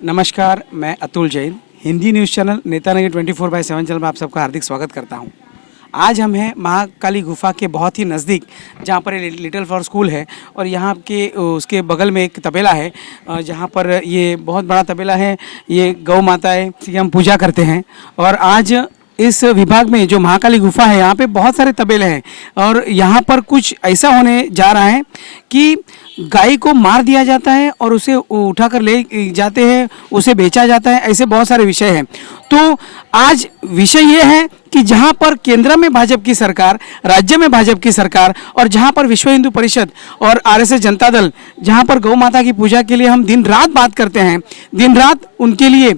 नमस्कार, मैं Atul Jain, Hindi news channel Netanagar 24/7 channel में आप सबका हार्दिक स्वागत करता हूं। आज हम हैं महाकाली गुफा के बहुत ही नज़दीक, जहां पर लिटिल फ्लावर स्कूल है और यहां के उसके बगल में एक तबेला है, जहां पर ये बहुत बड़ा तबेला है। ये गौ माताएं की हम पूजा करते हैं और आज इस विभाग में जो महाकाली गुफा है यहाँ पे बहुत सारे तबेले हैं और यहाँ पर कुछ ऐसा होने जा रहा है कि गाय को मार दिया जाता है और उसे उठाकर ले जाते हैं, उसे बेचा जाता है। ऐसे बहुत सारे विषय हैं। तो आज विषय ये है कि जहाँ पर केंद्र में भाजपा की सरकार, राज्य में भाजपा की सरकार और जहाँ पर विश्व हिंदू परिषद और आरएसएस जनता दल, जहाँ पर गौ माता की पूजा के लिए हम दिन रात बात करते हैं, दिन रात उनके लिए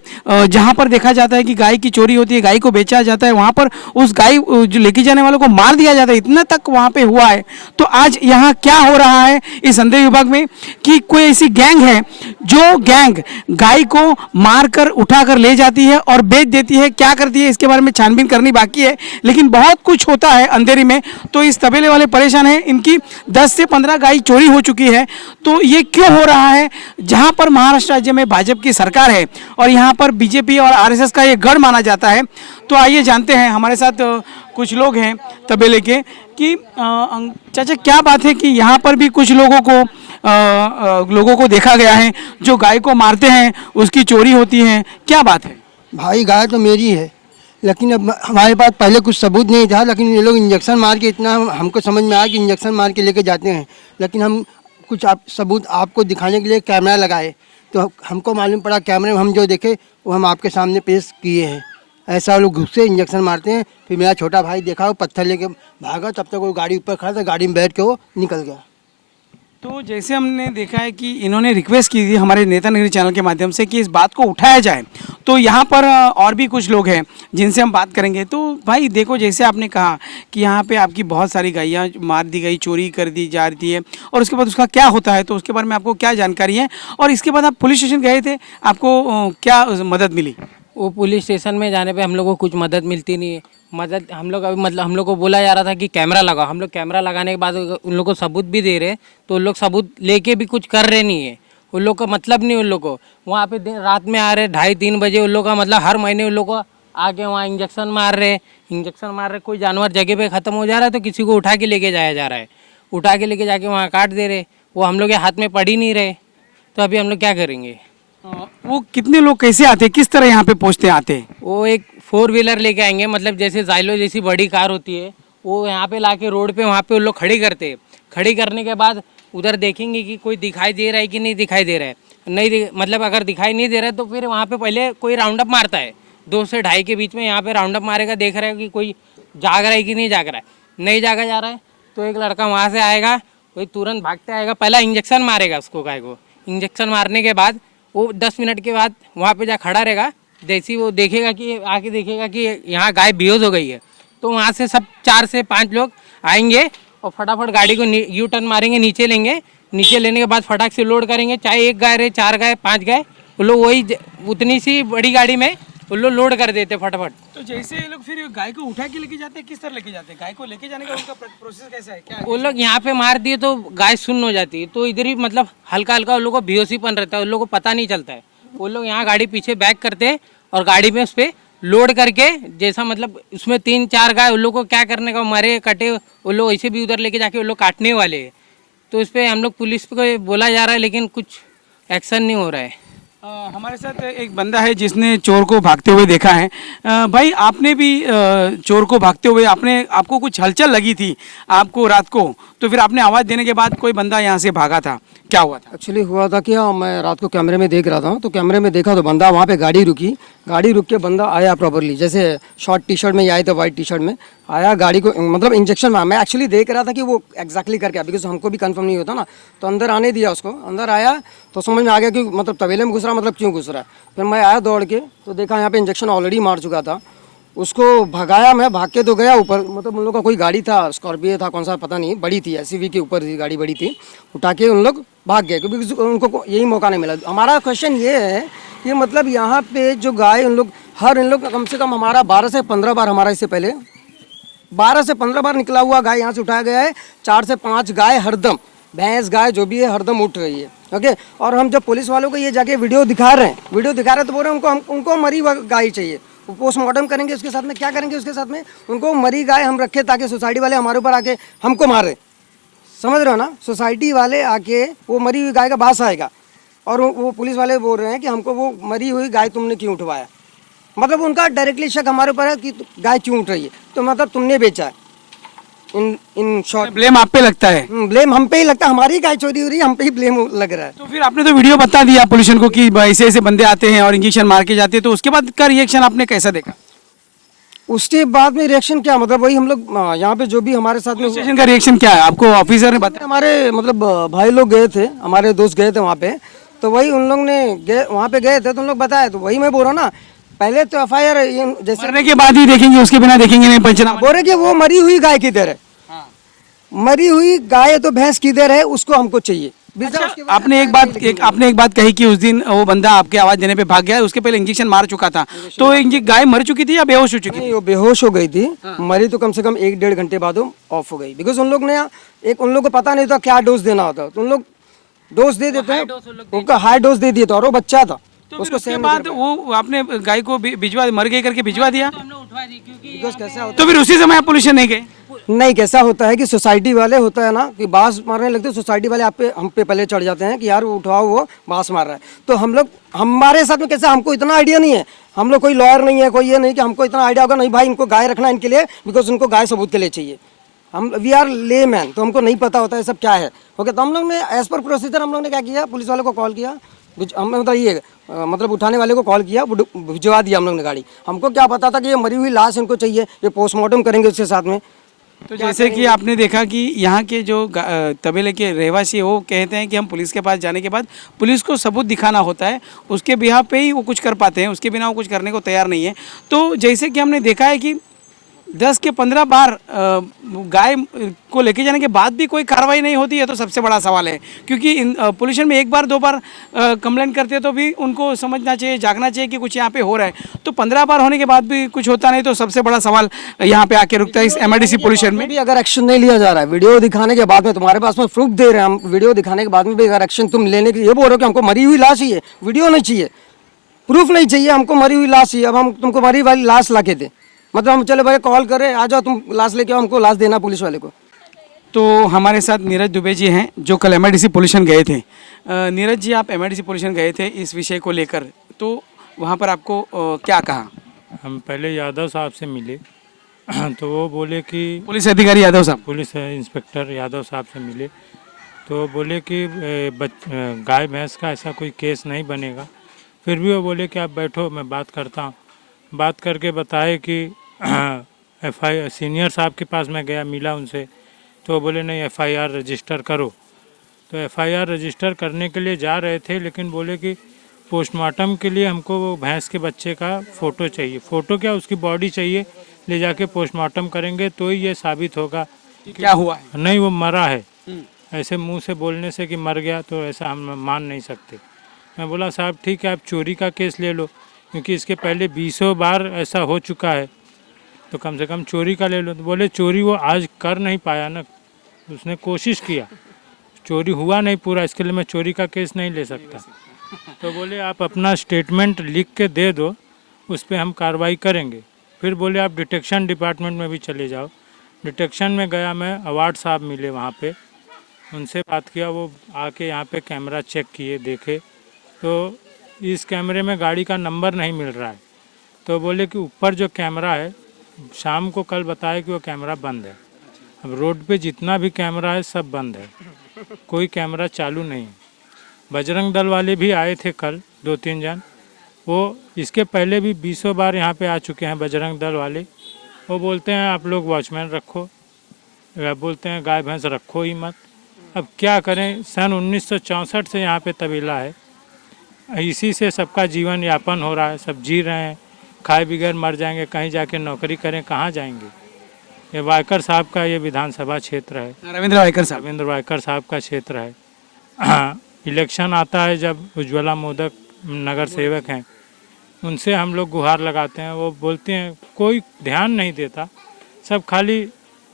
जहाँ पर देखा जाता है कि गाय की चोरी होती है, गाय को बेचा जाता है, वहाँ पर उस गाय जो लेके जाने वालों को मार दिया जाता है, इतना तक वहाँ पे हुआ है। तो आज यहाँ क्या हो रहा है इस अंधेरी विभाग में कि कोई ऐसी गैंग है जो गैंग गाय को मारकर उठाकर ले जाती है और बेच देती है। क्या करती है इसके बारे में छानबीन करनी बाकी है, लेकिन बहुत कुछ होता है अंधेरी में। तो इस तबेले वाले परेशान हैं, इनकी 10 से 15 गाय चोरी हो चुकी है। तो ये क्यों हो रहा है? जहां पर महाराष्ट्र राज्य में भाजपा की सरकार है और यहां पर बीजेपी और आरएसएस का ये गढ़ माना जाता है। तो आइए जानते हैं, हमारे साथ कुछ लोग हैं तबेले के कि चाचा क्या बात है कि यहाँ पर भी कुछ लोगों को देखा गया है जो गाय को मारते हैं, उसकी चोरी होती है, क्या बात है? भाई गाय तो मेरी है, लेकिन अब हमारे पास पहले कुछ सबूत नहीं था, लेकिन ये लोग इंजेक्शन मार के, इतना हमको समझ में आया कि इंजेक्शन मार के लेके जाते हैं। लेकिन हम कुछ सबूत आपको दिखाने के लिए कैमरा लगाए, तो हमको मालूम पड़ा, कैमरे में हम जो देखे वो हम आपके सामने पेश किए हैं। ऐसा लोग घुसते इंजेक्शन मारते हैं। फिर मेरा छोटा भाई देखा, वो पत्थर लेके भागा, तब तक वो गाड़ी ऊपर खड़ा था, गाड़ी में बैठ के वो निकल गया। तो जैसे हमने देखा है कि इन्होंने रिक्वेस्ट की थी हमारे नेता नगरी चैनल के माध्यम से कि इस बात को उठाया जाए, तो यहाँ पर और भी कुछ लोग हैं जिनसे हम बात करेंगे। तो भाई देखो, जैसे आपने कहा कि यहाँ पे आपकी बहुत सारी गायें मार दी गई, चोरी कर दी जा रही है और उसके बाद उसका क्या होता है, तो उसके बारे में आपको क्या जानकारी है? और इसके बाद आप पुलिस स्टेशन गए थे, आपको क्या मदद मिली? वो पुलिस स्टेशन में जाने पे हम लोग को कुछ मदद मिलती नहीं है। मदद हम लोग अभी मतलब हम लोग को बोला जा रहा था कि कैमरा लगाओ। हम लोग कैमरा लगाने के बाद उन लोग को सबूत भी दे रहे, तो उन लोग सबूत लेके भी कुछ कर रहे नहीं है। उन लोग का मतलब नहीं, उन लोग को वहाँ पे दिन रात में आ रहे 2:30-3 बजे। उन लोग का मतलब हर महीने उन लोग को आके वहाँ इंजेक्शन मार रहे। कोई जानवर जगह पे ख़त्म हो जा रहा है तो किसी को उठा के लेके जाया जा रहा है, उठा के लेके जाके वहाँ काट दे रहे। वो हम लोग के हाथ में पड़ ही नहीं रहे, तो अभी हम लोग क्या करेंगे? वो कितने लोग कैसे आते हैं, किस तरह यहाँ पे पहुँचते आते हैं? वो एक 4 व्हीलर लेके आएंगे, मतलब जैसे जाइलो जैसी बड़ी कार होती है, वो यहाँ पे लाके रोड पे वहाँ पे उन लोग खड़ी करते हैं। खड़ी करने के बाद उधर देखेंगे कि कोई दिखाई दे रहा है कि नहीं दिखाई दे रहा है। मतलब अगर दिखाई नहीं दे रहा है तो फिर वहाँ पे पहले कोई राउंड अप मारता है, 2 से 2:30 के बीच में यहाँ पे राउंड अप मारेगा, देख रहा है कि कोई जाग रहा है कि नहीं जाग रहा है। नहीं जागा जा रहा है तो एक लड़का वहाँ से आएगा, कोई तुरंत भागते आएगा, पहला इंजेक्शन मारेगा उसको, गाय को इंजेक्शन मारने के बाद वो 10 मिनट के बाद वहाँ पे जा खड़ा रहेगा। जैसे ही वो देखेगा कि आके देखेगा कि यहाँ गाय बेहोश हो गई है, तो वहाँ से सब 4 से 5 लोग आएंगे और फटाफट गाड़ी को यू टर्न मारेंगे, नीचे लेंगे। नीचे लेने के बाद फटाक से लोड करेंगे, चाहे 1 गाय रहे, 4 गाय, 5 गाय, वो लोग वही उतनी सी बड़ी गाड़ी में वो लोग लोड कर देते फटाफट। तो जैसे ये लोग फिर गाय को उठा के लेके जाते हैं, किस तरह लेके जाते हैं? गाय को लेके जाने का उनका प्रोसेस कैसा है, क्या है? वो लोग यहाँ पे मार दिए तो गाय सुन्न हो जाती है, तो इधर ही मतलब हल्का हल्का उन लोगों को बेहोशीपन रहता है, उन लोगों को पता नहीं चलता है। वो लोग यहाँ गाड़ी पीछे बैक करते हैं और गाड़ी में उस पर लोड करके, जैसा मतलब उसमें 3-4 गाय उन लोग को क्या करने का, मरे कटे, वो लोग ऐसे भी उधर लेके जाके वो लोग काटने वाले हैं। तो इस पर हम लोग पुलिस को बोला जा रहा है, लेकिन कुछ एक्शन नहीं हो रहा है। हमारे साथ एक बंदा है जिसने चोर को भागते हुए देखा है। भाई आपने भी चोर को भागते हुए, आपको कुछ हलचल लगी थी आपको रात को, तो फिर आपने आवाज़ देने के बाद कोई बंदा यहाँ से भागा था, क्या हुआ था? एक्चुअली हुआ था कि मैं रात को कैमरे में देख रहा था, तो कैमरे में देखा तो बंदा वहाँ पे गाड़ी रुक के बंदा आया प्रॉपरली, जैसे शॉर्ट टी शर्ट में आए थे, वाइट टी शर्ट में आया, गाड़ी को मतलब इंजेक्शन मारा। मैं एक्चुअली देख रहा था कि वो एग्जैक्टली करके आया, बिकॉज हमको भी कंफर्म नहीं होता ना, तो अंदर आने दिया उसको। अंदर आया तो समझ में आ गया कि मतलब तबेले में घुस रहा, मतलब क्यों घुस रहा है। फिर मैं आया दौड़ के, तो देखा यहाँ पे इंजेक्शन ऑलरेडी मार चुका था। उसको भगाया, मैं भाग के तो गया ऊपर, मतलब उन लोग का कोई गाड़ी था, स्कॉर्पियो था, कौन सा पता नहीं, बड़ी थी, एसयूवी के ऊपर थी गाड़ी, बड़ी थी, उठा के उन लोग भाग गए, क्योंकि उनको यही मौका नहीं मिला। हमारा क्वेश्चन ये है कि मतलब यहाँ पे जो गाय उन लोग कम से कम हमारा 12 से 15 बार, हमारा इससे पहले 12 से 15 बार निकला हुआ गाय यहाँ से उठाया गया है। 4 से 5 गाय हरदम भैंस गाय जो भी है हरदम उठ रही है। ओके, और हम जब पुलिस वालों को ये जाके वीडियो दिखा रहे हैं तो बोल रहे हैं उनको मरी गाय चाहिए, वो पोस्टमार्टम करेंगे उसके साथ में, क्या करेंगे उसके साथ में, उनको मरी गाय हम रखे ताकि सोसाइटी वाले हमारे ऊपर आके हमको मारे। समझ रहे हो ना, सोसाइटी वाले आके वो मरी हुई गाय का बास आएगा और वो पुलिस वाले बोल रहे हैं कि हमको वो मरी हुई गाय तुमने क्यों उठवाया। मतलब उनका डायरेक्टली शक हमारे ऊपर है कि गाय क्यों उठ रही है, तो मतलब तुमने बेचा है। इन शॉर्ट ब्लेम आप पे लगता है? ब्लेम हम पे ही लगता है, हमारी गाय चोरी हो रही है, हम पे ही ब्लेम लग रहा है। तो फिर आपने तो वीडियो बता दिया पुलिस को कि ऐसे ऐसे बंदे आते हैं और इंजेक्शन मार के जाते हैं, तो उसके बाद का रिएक्शन आपने कैसा देखा? उसके बाद में रिएक्शन क्या, मतलब वही हम लोग यहाँ पे जो भी हमारे साथ में स्टेशन का रिएक्शन क्या है आपको ऑफिसर ने बताया? हमारे मतलब भाई लोग गए थे, हमारे दोस्त गए थे वहाँ पे, तो वही उन लोग ने वहाँ पे गए थे तो उन लोग बताए, तो वही मैं बोल रहा हूँ ना, पहले तो FIR जैसे मरने के बाद ही देखेंगे, उसके बिना देखेंगे नहीं पंचनामा। बोल रहे कि वो मरी हुई गाय किधर है, मरी हुई गाय तो भैंस किधर है, उसको हमको चाहिए। आपने एक बात कही कि उस दिन वो बंदा आपके आवाज देने पे भाग गया, उसके पहले इंजेक्शन मार चुका था, तो गाय मर चुकी थी या बेहोश हो चुकी थी? नहीं, वो बेहोश हो गई थी। मरी तो कम से कम 1-1.5 घंटे बाद वो ऑफ हो गई, बिकॉज उन लोग ने उन लोग को पता नहीं था क्या डोज देना होता, तो उन लोग डोज दे देते हैं, उनका हाई डोज दे दिया था और वो बच्चा था, उसको उसके बाद वो आपने गाय को भिजवा, मर गई करके भिजवा दिया, बिकॉज कैसा होता तो फिर उसी समय आप पुलिस नहीं गए? नहीं, कैसा होता है कि सोसाइटी वाले होता है ना कि बांस मारने लगते हैं, सोसाइटी वाले हम पे पहले चढ़ जाते हैं कि यार वो उठाओ, वो बांस मार रहा है, तो हम लोग हमारे साथ में कैसा, हमको इतना आइडिया नहीं है, हम लोग कोई लॉयर नहीं है, कोई ये नहीं कि हमको इतना आइडिया होगा, नहीं भाई इनको गाय रखना इनके लिए, बिकॉज उनको गाय सबूत के लिए चाहिए। हम वी आर ले मैन, तो हमको नहीं पता होता है सब क्या है। ओके, तो हम लोग ने एज पर प्रोसीजर हम लोग ने क्या किया, पुलिस वाले को कॉल किया, हमें बताइए मतलब उठाने वाले को कॉल किया, भिजवा दिया हम लोग ने गाड़ी। हमको क्या पता था कि ये मरी हुई लाश इनको चाहिए, ये पोस्टमार्टम करेंगे उसके साथ में। तो जैसे कि आपने देखा कि यहाँ के जो तबेले के रहवासी है वो कहते हैं कि हम पुलिस के पास जाने के बाद पुलिस को सबूत दिखाना होता है, उसके बिहाफ पे ही वो कुछ कर पाते हैं, उसके बिना वो कुछ करने को तैयार नहीं है। तो जैसे कि हमने देखा है कि 10 के 15 बार गाय को लेके जाने के बाद भी कोई कार्रवाई नहीं होती है, तो सबसे बड़ा सवाल है, क्योंकि पुलिस में 1 बार 2 बार कंप्लेंट करते हैं तो भी उनको समझना चाहिए, जागना चाहिए कि कुछ यहाँ पे हो रहा है, तो 15 बार होने के बाद भी कुछ होता नहीं, तो सबसे बड़ा सवाल यहाँ पे आके रुकता है इस MIDC पुलिस में भी। अगर एक्शन नहीं लिया जा रहा है, वीडियो दिखाने के बाद में तुम्हारे पास में प्रूफ दे रहे हैं हम, वीडियो दिखाने के बाद में भी अगर एक्शन तुम लेने के ये बोल रहे हो कि हमको मरी हुई लाश चाहिए, वीडियो नहीं चाहिए, प्रूफ नहीं चाहिए, हमको मरी हुई लाश चाहिए, अब हम तुमको मरी वाली लाश ला के दें, मतलब हम चले भाई कॉल करें, आ जाओ तुम लाश लेके आओ, हमको लाश देना पुलिस वाले को। तो हमारे साथ नीरज दुबे जी हैं जो कल MIDC पुलिस गए थे। नीरज जी, आप MIDC पुलिस गए थे इस विषय को लेकर, तो वहाँ पर आपको क्या कहा? हम पहले यादव साहब से मिले तो वो बोले कि पुलिस अधिकारी यादव साहब, पुलिस इंस्पेक्टर यादव साहब से मिले, तो बोले कि गाय भैंस का ऐसा कोई केस नहीं बनेगा। फिर भी वो बोले कि आप बैठो, मैं बात करता हूँ। बात करके बताए कि FIR सीनियर साहब के पास मैं गया, मिला उनसे, तो बोले नहीं FIR रजिस्टर करो। तो FIR रजिस्टर करने के लिए जा रहे थे, लेकिन बोले कि पोस्टमार्टम के लिए हमको वो भैंस के बच्चे का फ़ोटो चाहिए, फ़ोटो क्या उसकी बॉडी चाहिए, ले जाके पोस्टमार्टम करेंगे तो ही ये साबित होगा क्या हुआ है। नहीं वो मरा है। ऐसे मुंह से बोलने से कि मर गया तो ऐसा हम मान नहीं सकते। मैं बोला साहब ठीक है, आप चोरी का केस ले लो, क्योंकि इसके पहले 20 बार ऐसा हो चुका है, तो कम से कम चोरी का ले लो। तो बोले चोरी वो आज कर नहीं पाया ना, उसने कोशिश किया, चोरी हुआ नहीं पूरा, इसके लिए मैं चोरी का केस नहीं ले सकता। तो बोले आप अपना स्टेटमेंट लिख के दे दो, उस पर हम कार्रवाई करेंगे। फिर बोले आप डिटेक्शन डिपार्टमेंट में भी चले जाओ। डिटेक्शन में गया मैं, अवार्ड साहब मिले वहाँ पे, उनसे बात किया, वो आके यहाँ पे कैमरा चेक किए, देखे तो इस कैमरे में गाड़ी का नंबर नहीं मिल रहा है। तो बोले कि ऊपर जो कैमरा है, शाम को कल बताया कि वो कैमरा बंद है। अब रोड पे जितना भी कैमरा है सब बंद है, कोई कैमरा चालू नहीं है। बजरंग दल वाले भी आए थे कल 2-3 जन, वो इसके पहले भी 20 बार यहाँ पे आ चुके हैं बजरंग दल वाले। वो बोलते हैं आप लोग वॉचमैन रखो, बोलते हैं गाय भैंस रखो ही मत। अब क्या करें, सन 1964 से यहाँ पे तबेला है, इसी से सबका जीवन यापन हो रहा है, सब जी रहे हैं, खाए बगैर मर जाएंगे, कहीं जाके नौकरी करें कहाँ जाएंगे। ये वायकर साहब का ये विधानसभा क्षेत्र है, रविंद्र वायकर साहब का क्षेत्र है। हाँ, इलेक्शन आता है जब उज्ज्वला मोदक नगर सेवक हैं, उनसे हम लोग गुहार लगाते हैं, वो बोलते हैं, कोई ध्यान नहीं देता, सब खाली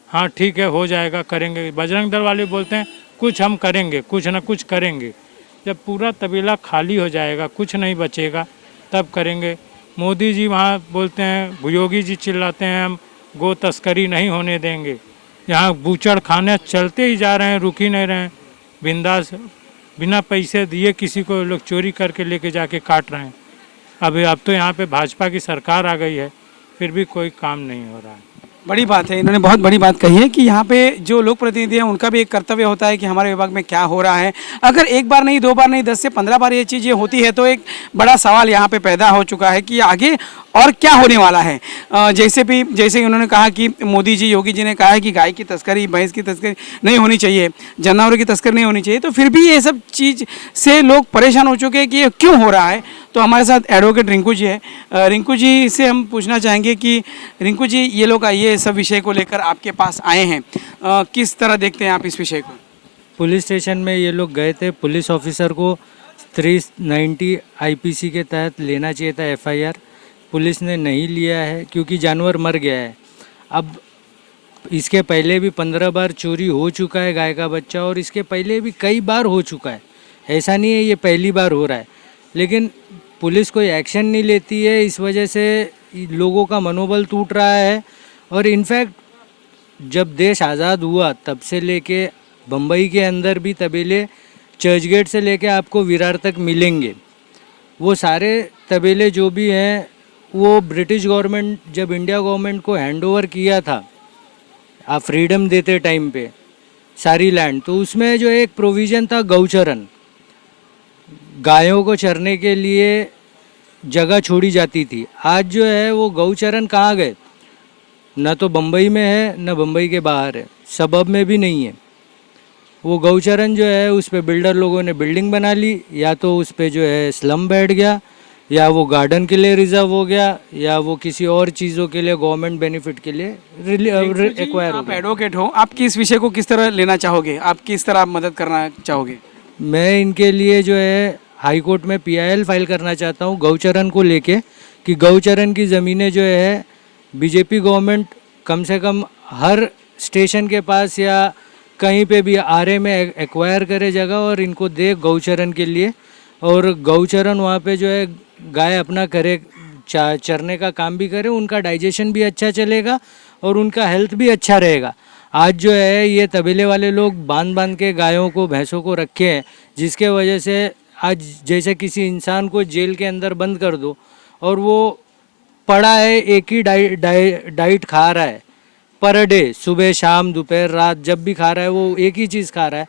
हाँ ठीक है हो जाएगा करेंगे। बजरंग दल वाले बोलते हैं कुछ हम करेंगे, कुछ ना कुछ करेंगे। जब पूरा तबेला खाली हो जाएगा, कुछ नहीं बचेगा, तब करेंगे। मोदी जी वहाँ बोलते हैं, योगी जी चिल्लाते हैं हम गो तस्करी नहीं होने देंगे। यहाँ बूचड़ खाने चलते ही जा रहे हैं, रुक ही नहीं रहे हैं। बिंदास बिना पैसे दिए किसी को लोग चोरी करके लेके जाके काट रहे हैं। अब तो यहाँ पे भाजपा की सरकार आ गई है, फिर भी कोई काम नहीं हो रहा है। बड़ी बात है, इन्होंने बहुत बड़ी बात कही है कि यहाँ पे जो लोक प्रतिनिधि हैं उनका भी एक कर्तव्य होता है कि हमारे विभाग में क्या हो रहा है। अगर एक बार नहीं, 2 बार नहीं, 10 से 15 बार ये चीज़ें होती है तो एक बड़ा सवाल यहाँ पे पैदा हो चुका है कि आगे और क्या होने वाला है। जैसे उन्होंने कहा कि मोदी जी, योगी जी ने कहा है कि गाय की तस्करी, भैंस की तस्करी नहीं होनी चाहिए, जानवरों की तस्करी नहीं होनी चाहिए, तो फिर भी ये सब चीज़ से लोग परेशान हो चुके हैं कि ये क्यों हो रहा है। तो हमारे साथ एडवोकेट रिंकू जी है। रिंकू जी से हम पूछना चाहेंगे कि रिंकू जी, ये लोग ये सब विषय को लेकर आपके पास आए हैं, किस तरह देखते हैं आप इस विषय को? पुलिस स्टेशन में ये लोग गए थे, पुलिस ऑफिसर को 390 आईपीसी के तहत लेना चाहिए था एफआईआर, पुलिस ने नहीं लिया है क्योंकि जानवर मर गया है। अब इसके पहले भी 15 बार चोरी हो चुका है गाय का बच्चा, और इसके पहले भी कई बार हो चुका है, ऐसा नहीं है ये पहली बार हो रहा है। लेकिन पुलिस कोई एक्शन नहीं लेती है, इस वजह से लोगों का मनोबल टूट रहा है। और इनफैक्ट जब देश आज़ाद हुआ तब से लेके बम्बई के अंदर भी तबेले चर्चगेट से लेके आपको विरार तक मिलेंगे। वो सारे तबेले जो भी हैं वो ब्रिटिश गवर्नमेंट, जब इंडिया गवर्नमेंट को हैंडओवर किया था, आप फ्रीडम देते टाइम पे सारी लैंड, तो उसमें जो एक प्रोविज़न था गौचरण, गायों को चरने के लिए जगह छोड़ी जाती थी। आज जो है वो गौचरण कहाँ गए? न तो बम्बई में है, न बम्बई के बाहर है, सबब में भी नहीं है। वो गौचरण जो है उस पे बिल्डर लोगों ने बिल्डिंग बना ली, या तो उस पे जो है स्लम बैठ गया, या वो गार्डन के लिए रिजर्व हो गया, या वो किसी और चीज़ों के लिए गवर्नमेंट बेनिफिट के लिए एक्वायर हो आप गया। एडवोकेट हो, आप किस विषय को किस तरह लेना चाहोगे? आप किस तरह आप मदद करना चाहोगे? मैं इनके लिए जो है हाई कोर्ट में पीआईएल फाइल करना चाहता हूँ गौचरण को लेके, कि गौचरण की ज़मीनें जो है बीजेपी गवर्नमेंट कम से कम हर स्टेशन के पास या कहीं पे भी आरे में एक्वायर करे जगह और इनको दे गौचरण के लिए। और गौचरण वहाँ पे जो है गाय अपना करे, चरने का काम भी करे, उनका डाइजेशन भी अच्छा चलेगा और उनका हेल्थ भी अच्छा रहेगा। आज जो है ये तबेले वाले लोग बांध बांध के गायों को, भैंसों को रखे हैं, जिसके वजह से आज जैसे किसी इंसान को जेल के अंदर बंद कर दो और वो पड़ा है, एक ही डाइट खा रहा है पर डे, सुबह शाम दोपहर रात जब भी खा रहा है वो एक ही चीज़ खा रहा है,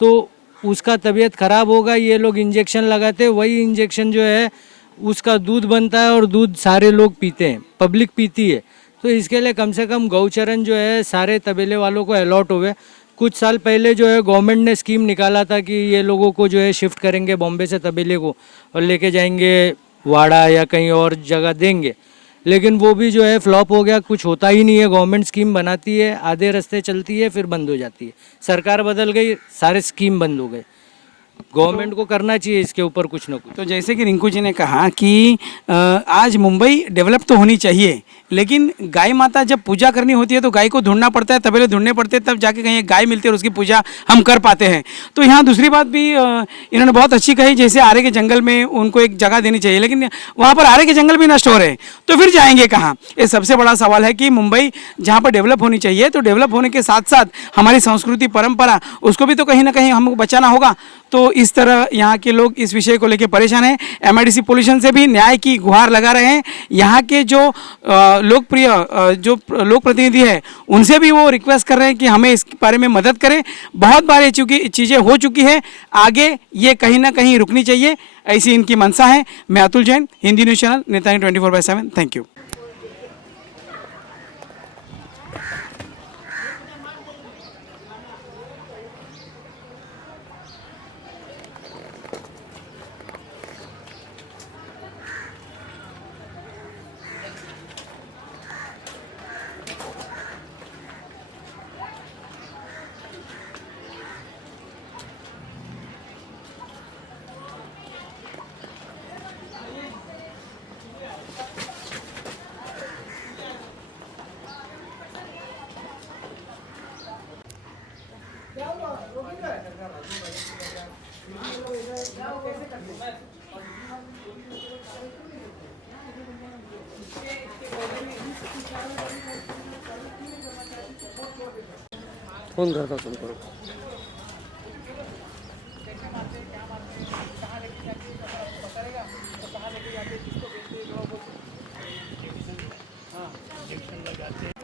तो उसका तबीयत ख़राब होगा। ये लोग इंजेक्शन लगाते हैं, वही इंजेक्शन जो है उसका दूध बनता है और दूध सारे लोग पीते हैं, पब्लिक पीती है। तो इसके लिए कम से कम गौचरण जो है सारे तबेले वालों को अलॉट हुए। कुछ साल पहले जो है गवर्नमेंट ने स्कीम निकाला था कि ये लोगों को जो है शिफ्ट करेंगे बॉम्बे से तबेले को और लेके जाएंगे वाड़ा या कहीं और जगह देंगे, लेकिन वो भी जो है फ्लॉप हो गया, कुछ होता ही नहीं है। गवर्नमेंट स्कीम बनाती है, आधे रास्ते चलती है, फिर बंद हो जाती है। सरकार बदल गई, सारे स्कीम बंद हो गए। गवर्नमेंट को करना चाहिए इसके ऊपर कुछ ना कुछ। तो जैसे कि रिंकू जी ने कहा कि आज मुंबई डेवलप तो होनी चाहिए, लेकिन गाय माता जब पूजा करनी होती है तो गाय को ढूंढना पड़ता है, तबेले ढूंढने पड़ते हैं, तब जाके कहीं एक गाय मिलती है और उसकी पूजा हम कर पाते हैं। तो यहाँ दूसरी बात भी इन्होंने बहुत अच्छी कही, जैसे आरे के जंगल में उनको एक जगह देनी चाहिए, लेकिन वहाँ पर आरे के जंगल भी नष्ट हो रहे हैं, तो फिर जाएंगे कहाँ? ये सबसे बड़ा सवाल है कि मुंबई जहाँ पर डेवलप होनी चाहिए, तो डेवलप होने के साथ साथ हमारी संस्कृति परंपरा उसको भी तो कहीं ना कहीं हमको बचाना होगा। तो इस तरह यहाँ के लोग इस विषय को लेकर परेशान हैं। एमआईडीसी पोल्यूशन से भी न्याय की गुहार लगा रहे हैं। यहाँ के जो लोकप्रिय जो लोक प्रतिनिधि है उनसे भी वो रिक्वेस्ट कर रहे हैं कि हमें इस बारे में मदद करें। बहुत बार ये चीज़ें हो चुकी है, आगे ये कहीं ना कहीं रुकनी चाहिए, ऐसी इनकी मंशा है। मैं Atul Jain, Hindi news channel Netani 24/7। Thank you. Phone करता हूँ तुमको। इंजेक्शन लगाते हैं